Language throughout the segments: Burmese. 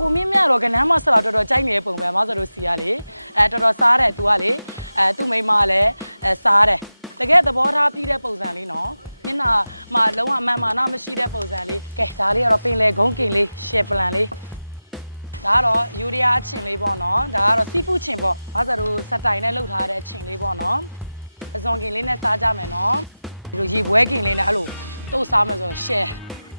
ကိုမြင့်မြတ်တော့ကနန်းမဆလာတော်တော်ကြိုက်နေတဲ့ပုံပဲမဆိုလို့စီရလေအဲတော်တော်စားတယ်သူကလေအဲသူ့မိန်းမကလည်းအဲစားတယ်တကယ်သဘောထားပြီးတဲ့ပုံစံလေးနော်မျက်နှာမှာလုံးဝမန်မာနမရှိတဲ့ပုံစံလေးကဲဒါလေးကတော့ပင်လေဂုံးကင်လေးရှယ်ပလန်လေးဒါကတော့ယူရီးယားချင်လေးပေါ့နော်ဒါကတော့စီဖူးချင်ပေါ့မဆိုလို့စတိုင်နဲ့လှုပ်ထားတဲ့ချင်လေးပေါ့နော်အစွန်ကင်လေးနဲ့စားကြမယ်နော်ဒီလိုရေပွဲကင်လေးနဲ့အဲ့လိုတုတ်စားမယ်ဆိုတော့ share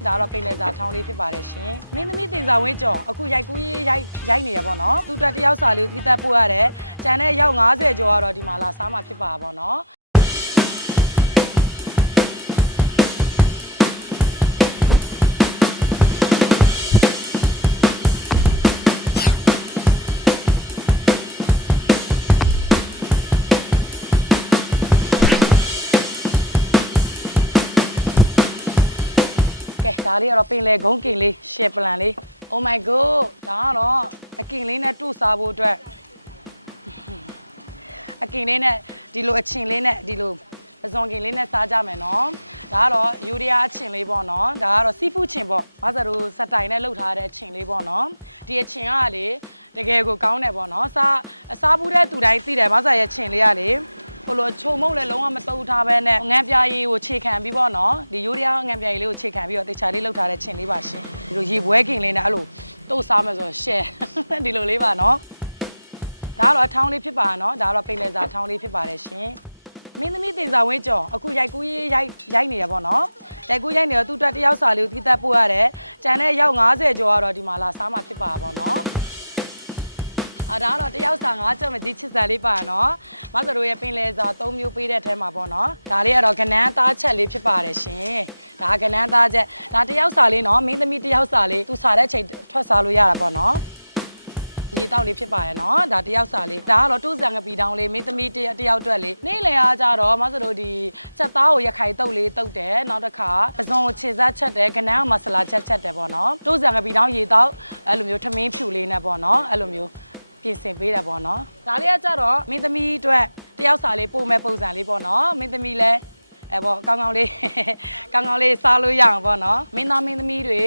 ဒါတော့ပိန်လဲစာထောင်းလေးဖြစ်ပါတယ်ရှင်မင်းသမီးတင်စာဝင်းကျော်အခုရိုက်ကူးရေးရိုက်ရိုက်နေရပါတော့သူတက်တယောက်စာလေးကိုတိတက်ပို့ရတယ်ကျန်တဲ့ရောက်90ကျော်ကတော့ဒီမှာလာစားမှာဖြစ်ပါပါတော့ ဒါလေးကတော့ပင်လဲဂုံးကင်လေးရှယ်ပလန်လေး Oh my god ဒါကတော့အကင်လေးနဲ့တူစားဖို့အတွက်အကင်လေးနဲ့ဒီလိုအချင်လေးနဲ့ဒီလိုအစွန်ကင်လေးနဲ့စားကြမယ်နော်ဒါကတော့ယူရီးယားအချင်လေးပေါ့နော်ဒါကတော့စီဖူးချင်ပေါ့ဘာသာလို့စတိုင်နဲ့လှုပ်ထားတဲ့ချင်လေးပေါ့နော်ဒီအချင်ကလေတကယ်ကိုကောင်းတယ်ပေါ့နော်စားအစားဘူးတဲ့သူတိုင်းသိတယ်ဘာသာရဲ့ချင်လေးကလေ ဟိုလိုချုံမုတ်လည်းလုံးဝမတုပ်ထားပဲနဲ့ငန်းပြားရည်ကိုခြေခံပြီးပေါ့နော်ဒီယူရီးယားငန်းပြားရည်လေးကိုခြေခံပြီးတော့တေချာလေးလှုပ်ထားတဲ့ချင်လေးပါရှင်ဒီလိုရေပွဲကင်လေးနဲ့အဲ့လိုတုပ်စားမယ်ဆိုတော့ share ဒီလိုလေးပါနော်ဒါကတော့အထောင်းလေးဖြစ်ပါနော်ဒါကတော့ပိန်လဲစာအထောင်းလေးဖြစ်ပါတယ်ရှင်မင်းသမီးတင်စာဝင်းကျော်အခုရိုက်ကူးရေးရိုက်ရိုက်နေရပေါ့နော်ရိုက်ကူးရိုက်နေတော့သူ့တက်တယောက်စာလေးကိုတိတက်ပို့ရတယ်ကျန်တဲ့ရောက်90ကျော်ကတော့ဒီမှာလာစားမှာဖြစ်ပါပေါ့နော် အာဒါကတော့တယောက်စာ9ကျော်မကြီးချစ်စာလေးပါနော်မဆတို့ရဲ့ပင်လဲစာ3မျိုးပေးတဲ့ထဲမှာပေါ့နော်ဒါလေးကတော့ကနန်းသားချက်လေးဖြစ်ပါတယ်ရှင်ဒါကနန်းသားချက်ဒါတယောက်စာလေးနော်မင်းသမီးတယောက်စာလေးသူစားတဲ့ချိန်ထွက်စားလို့ရတာပေါ့နော်ရေတောက်လေးဖြစ်ပါရဲ့နော်ဒါတယောက်စာလေးဒါကတော့တိုးစံငပီတောင်းလေးမင်းသမီးတယောက်တယောက်အတွက်လေးနေ့လယ်အားကြတော့မဆတို့ဒီချက်သားကိုရခိုင်တုပ်လေးတုပ်တယ်နောက်တစ်ခါပဇွန်ကိုခြေစားချက်တယ်ကနန်းကိုမဆလာချက်ချက်တယ်ပေါ့နော်တိုးစံငပီတောင်းရေတောက်အဲ့လိုမျိုးထမင်းဖြူလေးနဲ့ပေါ့နော်အဲ့လိုမျိုး ပြင်ဆင်ပေးတာပေါ့နော်ဒါလေးကကြတော့မင်းသမီးအတွက်တယောက်စာလေးပို့မဲ့ပုံစံလေးပေါ့နော်မင်းသမီးလည်းအဲပေါ့ကောင်းကောင်းလေးကောင်းကောင်းလေးစားလို့ရအောင်ပေါ့နော်မင်းသားမင်းသမီးတွေ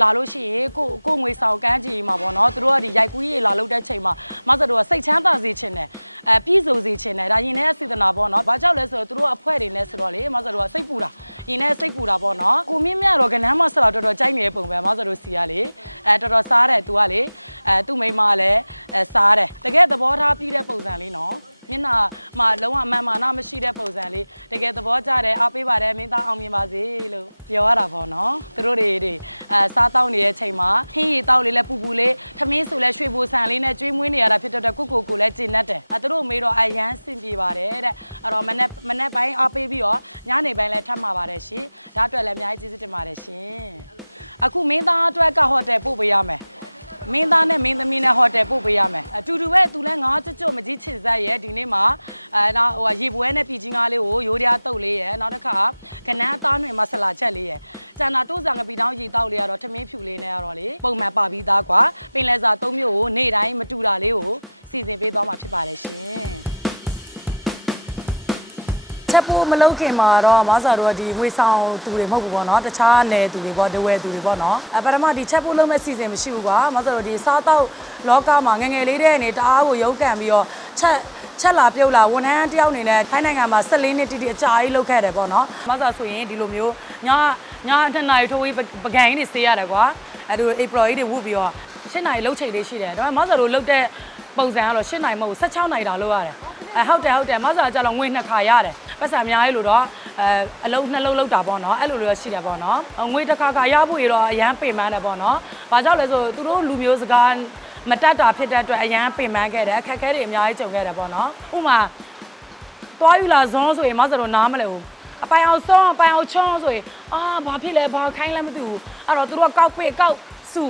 လာလို့ရှိရင်ကိုကိုငွေဆောင်ကန်းကြည့်မှာပေါ့နော်သူတို့ကဒီရိုက်ကူးကြီးလာလို့တဲ့ချိန်မှာမဆတို့ကစိတ်ချမ်းသာစေချင်တယ်အဲပြည့်စုံစေချင်တယ်ဒါရင်ထဲစေတနာပေါ့နော်ဘာကြောင့်လဲဆိုတော့သူတို့အဖွဲ့တွေနဲ့ဆိုတော့လေမဆတို့ကစိတ်ပူတာရင်ထဲစိတ်ပူတာပေါ့နော်ကိုမြင့်မြတ်တော့ကနန်းမဆလာတော်တော်ကြိုက်နေတဲ့ပုံပဲမဆတို့စီကလေအဲတော်တော်စားတယ်သူကလေ အဲသူ့မိန်းမကလည်းအဲစားတယ်တကယ်သဘောထားပြီးတဲ့ပုံစံလေးနော်မျက်နှာမှာလုံးဝမန်မာနမရှိတဲ့ပုံစံလေးတကယ်သဘောကျတယ်အားပေးပါတယ်မင်းသားအောင်မြင်ပါစေလို့ပြောရတာပေါ့နော်သူတို့တွေတွေအဲစားတောက်နေတဲ့ချိန်မှာခင်းရီတောက်လေးလဲပူပူလေးထမင်းဆိုလဲရွှေဘူဆန်လေးနဲ့ကျွေးမွေးနေရတာဖြစ်တဲ့အတွက်ကိုကိုကိုလည်းကျင်တတ်တယ်အဲသူတို့မေးတော့အရန်စင်ပြေပါတယ်တဲ့အဲ့တော့မနေ့မနေ့ပိုင်းအားပေးပြီးတော့ညနေပိုင်းလဲထပ်မှာပါတယ်ရှင်ဒါအတွက်လည်းအများကြီးကျေးဇူးတင်ပါတယ်ရှင်အခုမင်းသားအတွက်ကဟိုတယ်ပို့ပေးရမယ် မင်းသားနဲ့မင်းသမီးနဲ့ဟိုတယ်ပို့ပေးရမယ်အတူတူပဲသူလည်းငါးကြွကြွမကြီးချစ်ဆက်ရဲ့ဒီနေ့မှာအဲနောက်ဟိုရေပွဲနဲ့ပြည်ကြီးငါးလေးကိုရိုးရားတုပ်လေးရဲ့နောက်တစ်ခါကနန်းအသားနှွင်မဆလာချက်လေးရဲ့ကျန်တာတိုးစံငပီတောင်းရေတောက်လေးကတော့ထမင်းဖြူလေးနဲ့ကတော့လေပုံမှန်ပါပြီးသားကွာပင်လဲစာ၃မျိုးကိုနေ့တိုင်းမတူတာလေးကိုစီစဉ်ပေးသွားမှာဖြစ်ပါတယ်ရှင် ချက်ဖို့မလုပ်ခင်မှာတော့မဆာတို့ကဒီငွေဆောင်သူတွေမဟုတ်ဘူးပေါ့နော်တခြားနယ်သူတွေပေါ့ဒဝဲသူတွေပေါ့နော်အပထမဒီချက်ဖို့လုပ်မဲ့စီစဉ်မရှိဘူးကွာမဆာတို့ဒီစားတော့လောကမှာငယ်ငယ်လေးတဲ့အနေတအားကိုရုပ်ကန်ပြီးတော့ချက်ချက်လာပြုတ်လာဝန်ထမ်းတယောက်အနေနဲ့ထိုင်းနိုင်ငံမှာ14နှစ်တိတိအကြာကြီးလုပ်ခဲ့တယ်ပေါ့နော်မဆာဆိုရင်ဒီလိုမျိုးညညတစ်နာရီထိုးပြီးပကံကြီးတွေဆေးရတယ်ကွာအဲဒါဧပြီကြီးတွေဝုတ်ပြီးတော့7နာရီလုပ်ချိန်လေးရှိတယ်ဒါပေမဲ့မဆာတို့လုပ်တဲ့ပုံစံကတော့7နာရီမဟုတ်ဘူး16နာရီတာလုပ်ရတယ်အဲဟုတ်တယ်ဟုတ်တယ်မဆာကျတော့ငွေနှစ်ခါရတယ် ပတ်စံအများကြီးလို့တော့အဲအလုံးနှလုံးလောက်တာပေါ့နော်အဲ့လိုလိုရရှိတယ်ပေါ့နော်ငွေတစ်ခါခါရဖို့ရတော့အရန်ပင်ပန်းတယ်ပေါ့နော်ဘာကြောင့်လဲဆိုသူတို့လူမျိုးစကားမတက်တာဖြစ်တဲ့အတွက်အရန်ပင်ပန်းခဲ့တယ်အခက်အခဲတွေအများကြီးကြုံခဲ့တယ်ပေါ့နော်ဥပမာသွားယူလာဇွန်းဆိုရင်မဆတို့နားမလဲဘူးအပိုင်အောင်စောအပိုင်အောင်ချောင်းဆိုရင်အာဘာဖြစ်လဲဘာခိုင်းလဲမသိဘူးအဲ့တော့သူတို့ကကောက်ပိတ်ကောက်စု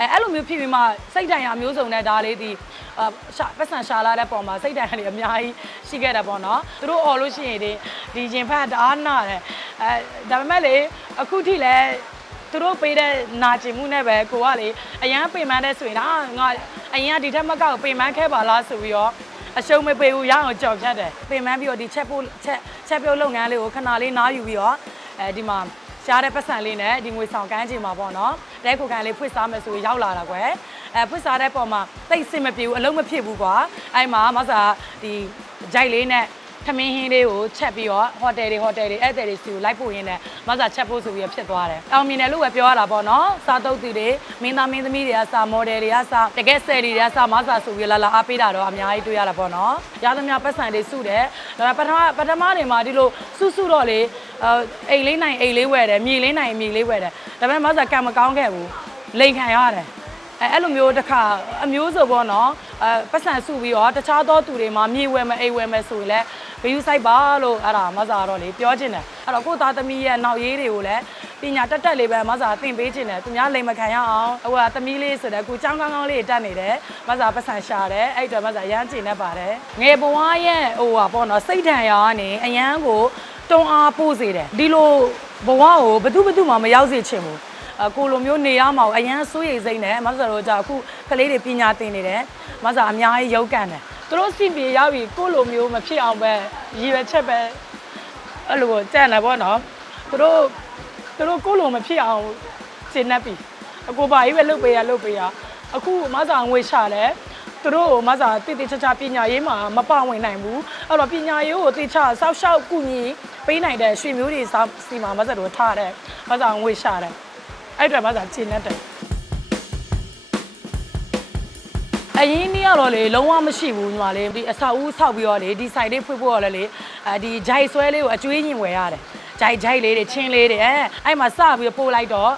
အဲအဲ့လိုမျိုးဖြစ်ပြီးမှစိတ်တိုင်ရမျိုးစုံနဲ့ဒါလေးဒီအာရှာပတ်စံရှာလာတဲ့ပုံမှာစိတ်တိုင်ရတွေအများကြီးရှိခဲ့တယ်ပေါ့နော်သူတို့អော်လို့ရှိရင်ဒီဒီရင်ဖတ်တအားနာတယ်အဲဒါပေမဲ့လေအခုထိလည်းသူတို့ပေးတဲ့နာကျင်မှုနဲ့ပဲကိုကလေအရန်ပင်ပန်းတဲ့ဆိုရင်ဒါငါအရင်ကဒီထက်မကောက်ပင်ပန်းခဲ့ပါလားဆိုပြီးတော့အရှုံးမပေးဘူးရအောင်ကြော်ဖြတ်တယ်ပင်ပန်းပြီးတော့ဒီချက်ဖို့ချက်ချက်ပြုတ်လုပ်ငန်းလေးကိုခဏလေးနားယူပြီးတော့အဲဒီမှာ ရှားတဲ့ပတ်စံလေးနဲ့ဒီငွေဆောင်ကန်းချင်မှာပေါ့နော်တဲခုခံလေးဖွင့်စားမယ်ဆိုရင်ရောက်လာတာကွယ်အဲဖွင့်စားတဲ့ပုံမှာတိတ်စင်မပြေဘူးအလုံးမဖြစ်ဘူးကွာအဲ့မှာမဆာဒီဂျိုက်လေးနဲ့ခမင်းဟင်းလေးကိုချက်ပြီးတော့ဟိုတယ်တွေဟိုတယ်တွေဧည့်သည်တွေစီကိုလိုက်ပို့ရင်းနဲ့မဆာချက်ဖို့ဆိုပြီးဖြစ်သွားတယ်အောင်မြင်တယ်လို့ပဲပြောရတာပေါ့နော်စားတုပ်သူတွေမင်းသားမင်းသမီးတွေကစားမော်ဒယ်တွေကစားတကယ်ဆယ်တွေကစားမဆာဆိုပြီးလာလာအားပေးတာတော့အများကြီးတွေ့ရတာပေါ့နော်ရသမျှပတ်စံတွေစုတယ်ဒါပထမပထမတွေမှာဒီလိုစုစုတော့လေ အိမ်လေးနိုင်အိမ်လေးဝယ်တယ်မြေလေးနိုင်မြေလေးဝယ်တယ်ဒါပေမဲ့မဆာကံမကောင်းခဲ့ဘူးလိန်ခံရတယ်အဲအဲ့လိုမျိုးတစ်ခါအမျိုးဆိုပေါ့နော်အဲပတ်စံစုပြီးတော့တခြားသောသူတွေမှာမြေဝယ်မယ်အိမ်ဝယ်မယ်ဆိုရင်လည်းဂယူဆိုင်ပါလို့အဲ့ဒါမဆာတော့လေပြောချင်တယ်အဲ့တော့ကိုယ့်သားသမီးရဲ့နောက်ရေးတွေကိုလည်းပညာတက်တက်လေးပဲမဆာသင်ပေးချင်တယ်သူများလိမ်မခံရအောင်ဟိုကသမီးလေးဆိုတဲ့ကိုចောင်းကောင်းကောင်းလေးတက်နေတယ်မဆာပတ်စံရှာတယ်အဲ့အတွက်မဆာရမ်းကျင်တတ်ပါတယ်ငယ်ဘဝရဲ့ဟိုဟာပေါ့နော်စိတ်ထန်ရာကနေအရန်ကို တွန်းအားပို့စေတယ်ဒီလိုဘဝကိုဘသူဘသူမှမရောက်စေချင်ဘူးအကိုလိုမျိုးနေရမှာကိုအရန်စိုးရိမ်စိမ့်တယ်မဆာတို့じゃအခုကလေးတွေပညာသင်နေတယ်မဆာအများကြီးရောက်ကန်တယ်သူတို့စီပြေရပြီကိုလိုမျိုးမဖြစ်အောင်ပဲရည်ရွယ်ချက်ပဲအဲ့လိုကြံ့တယ်ပေါ့နော်သူတို့သူတို့ကိုလိုမဖြစ်အောင်ရှင်းနေပြီအကိုပါကြီးပဲလုပ်ပေးရလုပ်ပေးရအခုမဆာငွေရှာတယ်သူတို့မဆာတိတိကျကျပညာရေးမှာမပဝင်နိုင်ဘူးအဲ့တော့ပညာရေးကိုတိကျဆောက်ရှောက်ကုညီ ပေးနိုင်တဲ့ရွှေမျိုးတွေစီမှာမဆာတို့ထားတယ်မဆာငွေရှာတယ်အဲ့အတွက်မှသာကျင်းနေတယ်အရင်နေ့ကတော့လေလုံးဝမရှိဘူးညီမလေးဒီအဆောက်အဦဆောက်ပြီးတော့လေဒီ site လေးဖွင့်ဖို့ရလဲလေအဲဒီဂျိုက်ဆွဲလေးကိုအကျွေးညင်ဝယ်ရတယ်ဂျိုက်ဂျိုက်လေးတွေချင်းလေးတွေအဲအဲ့မှာစပြီးပို့လိုက်တော့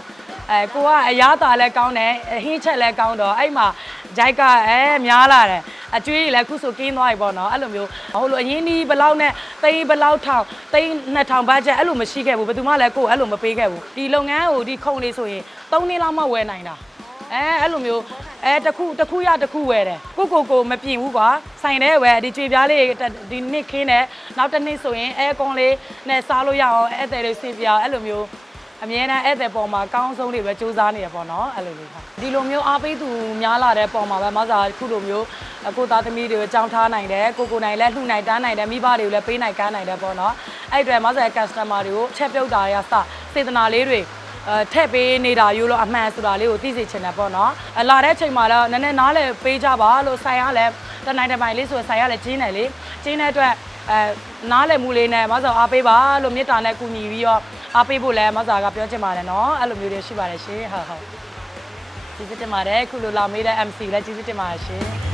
အဲကိုကအရားတာလည်းကောင်းတယ်ဟင်းချက်လည်းကောင်းတော့အဲ့မှာဂျိုက်ကအဲများလာတယ်အကျွေးကြီးလည်းခုဆိုကင်းသွားပြီပေါ့နော်အဲ့လိုမျိုးဟိုလိုအရင်ဒီဘလောက်နဲ့သိန်းဘလောက်ထောင်သိန်း2000ဘတ်ဂျက်အဲ့လိုမရှိခဲ့ဘူးဘယ်သူမှလည်းကိုအဲ့လိုမပေးခဲ့ဘူးဒီလုပ်ငန်းကိုဒီခုံလေးဆိုရင်3နှစ်လောက်မှဝယ်နိုင်တာအဲအဲ့လိုမျိုးအဲတစ်ခုတစ်ခုရတစ်ခုဝယ်တယ်ကိုကိုကိုမပြင်ဘူးကွာဆိုင်ထဲဝယ်ဒီကြွေပြားလေးဒီနှစ်ခင်းတယ်နောက်တစ်နှစ်ဆိုရင်အဲကွန်လေးနဲ့စားလို့ရအောင်အဲ့တဲ့လေးစင်ပြအဲ့လိုမျိုး အမြဲတမ်းအဲ့တဲ့ပုံမှာကောင်းဆုံးတွေပဲစူးစမ်းနေရပေါ့နော်အဲ့လိုလေးပါဒီလိုမျိုးအားပေးသူများလာတဲ့ပုံမှာပဲမဆာခုလိုမျိုးကိုသားသမီးတွေကိုကြောင်းထားနိုင်တယ်ကိုကိုနိုင်လည်းလှူနိုင်တန်းနိုင်တယ်မိဘတွေကိုလည်းပေးနိုင်ကမ်းနိုင်တယ်ပေါ့နော်အဲ့အတွက်မဆာ customer တွေကိုချက်ပြုတ်တာရစစေတနာလေးတွေအဲထည့်ပေးနေတာယူလို့အမှန်ဆိုတာလေးကိုသိစေချင်တယ်ပေါ့နော်အလာတဲ့ချိန်မှာတော့နည်းနည်းနားလဲပေးကြပါလို့ဆိုင်ရလဲတနိုင်တစ်ပိုင်လေးဆိုဆိုင်ရလဲကျင်းတယ်လေကျင်းတဲ့အတွက်အဲနားလဲမှုလေးနဲ့မဆောအားပေးပါလို့မေတ္တာနဲ့ကူညီပြီးတော့ အားပေးဖို့လဲမဆောကပြောချင်ပါတယ်နော်အဲ့လိုမျိုးတွေရှိပါတယ်ရှင်ဟုတ်ဟုတ်ကျေးဇူးတင်ပါတယ်ခုလိုလာမေးတဲ့ MC လည်းကျေးဇူးတင်ပါတယ်ရှင်